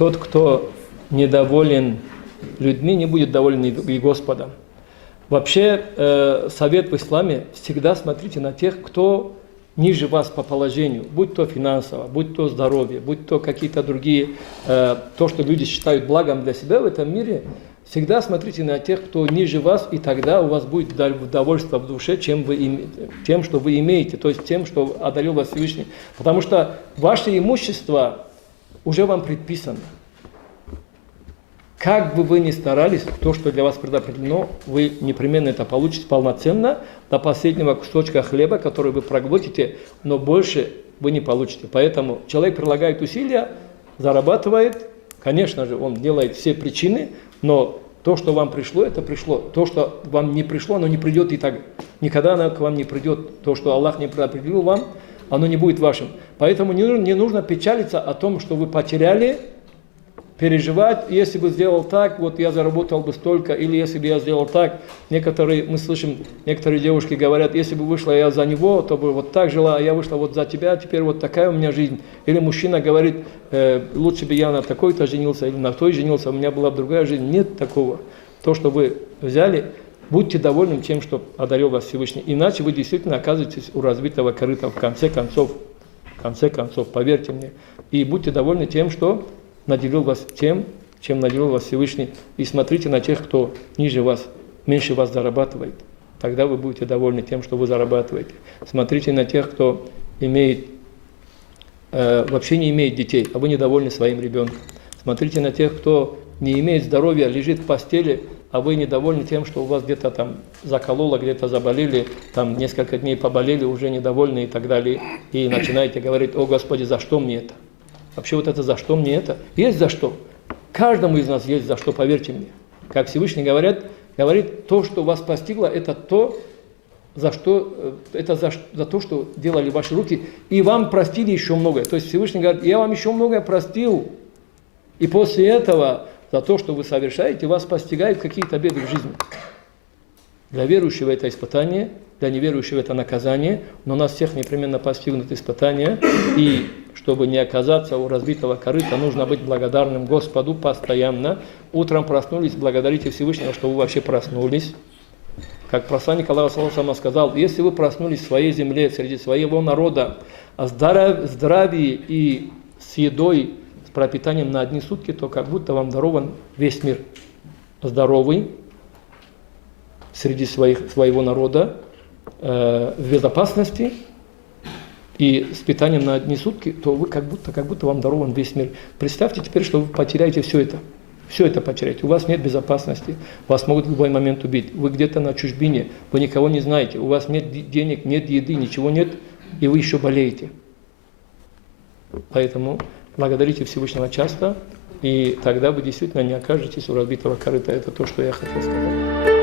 тот, кто недоволен людьми, не будет доволен и Господом. Вообще, совет в исламе: всегда смотрите на тех, кто ниже вас по положению, будь то финансово, будь то здоровье, будь то какие-то другие, то, что люди считают благом для себя в этом мире. Всегда смотрите на тех, кто ниже вас, и тогда у вас будет удовольствие в душе, тем, что вы имеете, то есть тем, что одарил вас Всевышний. Потому что ваше имущество уже вам предписано. Как бы вы ни старались, то, что для вас предопределено, вы непременно это получите полноценно, до последнего кусочка хлеба, который вы проглотите, но больше вы не получите. Поэтому человек прилагает усилия, зарабатывает, конечно же, он делает все причины, но то, что вам пришло, это пришло. То, что вам не пришло, оно не придет и так. Никогда оно к вам не придет. То, что Аллах не предопределил вам, оно не будет вашим. Поэтому не нужно печалиться о том, что вы потеряли, переживать, если бы сделал так, вот я заработал бы столько, или если бы я сделал так. Мы слышим, некоторые девушки говорят: если бы вышла я за него, то бы вот так жила, а я вышла вот за тебя, теперь вот такая у меня жизнь. Или мужчина говорит: лучше бы я на такой-то женился, или на той женился, у меня была бы другая жизнь. Нет такого. То, что вы взяли, будьте довольны тем, что одарил вас Всевышний. Иначе вы действительно оказываетесь у разбитого корыта в конце концов, поверьте мне. И будьте довольны тем, что наделил вас тем, чем наделил вас Всевышний. И смотрите на тех, кто ниже вас, меньше вас зарабатывает. Тогда вы будете довольны тем, что вы зарабатываете. Смотрите на тех, кто вообще не имеет детей, а вы недовольны своим ребенком. Смотрите на тех, кто не имеет здоровья, лежит в постели, а вы недовольны тем, что у вас где-то там закололо, где-то заболели, там несколько дней поболели, уже недовольны и так далее. И начинаете говорить: о Господи, за что мне это? Вообще вот это за что мне это? Есть за что. Каждому из нас есть за что, поверьте мне. Как Всевышний говорит, то, что вас постигло, это то, за то, что делали ваши руки, и вам простили еще многое. То есть Всевышний говорит: я вам еще многое простил. И после этого за то, что вы совершаете, вас постигают какие-то беды в жизни. Для верующего это испытание, для неверующего это наказание, но нас всех непременно постигнут испытания. И чтобы не оказаться у разбитого корыта, нужно быть благодарным Господу постоянно. Утром проснулись, благодарите Всевышнего, что вы вообще проснулись. Как посланник Аллаха сказал: если вы проснулись в своей земле, среди своего народа, о здравии и с едой, с пропитанием на одни сутки, то как будто вам дарован весь мир. Здоровый, среди своего народа, в безопасности и с питанием на одни сутки, то вы как будто вам дарован весь мир. Представьте теперь, что вы потеряете все это. Все это потеряете. У вас нет безопасности. Вас могут в любой момент убить. Вы где-то на чужбине. Вы никого не знаете. У вас нет денег, нет еды, ничего нет. И вы еще болеете. Поэтому благодарите Всевышнего часто. И тогда вы действительно не окажетесь у разбитого корыта. Это то, что я хотел сказать.